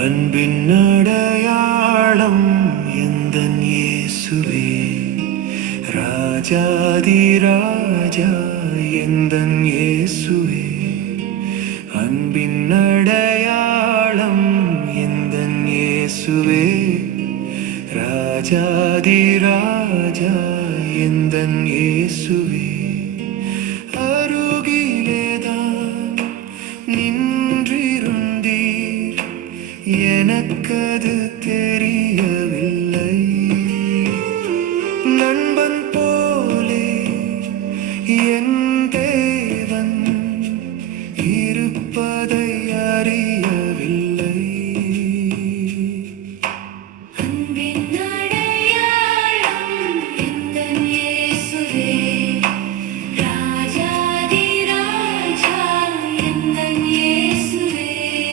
அன்பின் அடையாளம் எந்தன் இயேசுவே, ராஜாதி ராஜா எந்தன் இயேசுவே. அன்பின் அடையாளம் எந்தன் இயேசுவே, ராஜாதி ராஜா எந்தன் இயேசுவே.